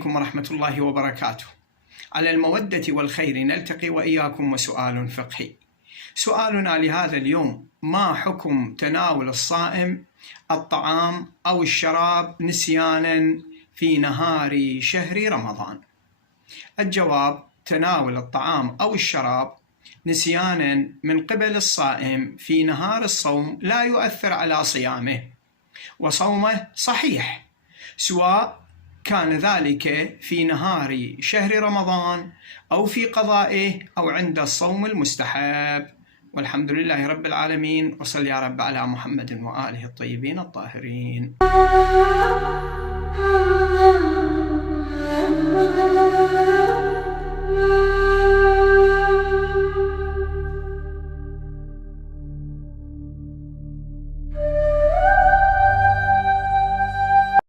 عليكم ورحمة الله وبركاته. على المودة والخير نلتقي وإياكم وسؤال فقهي. سؤالنا لهذا اليوم: ما حكم تناول الصائم الطعام أو الشراب نسيانا في نهار شهر رمضان؟ الجواب: تناول الطعام أو الشراب نسيانا من قبل الصائم في نهار الصوم لا يؤثر على صيامه، وصومه صحيح، سواء كان ذلك في نهار شهر رمضان أو في قضائه أو عند الصوم المستحب. والحمد لله رب العالمين، وصل يا رب على محمد وآله الطيبين الطاهرين.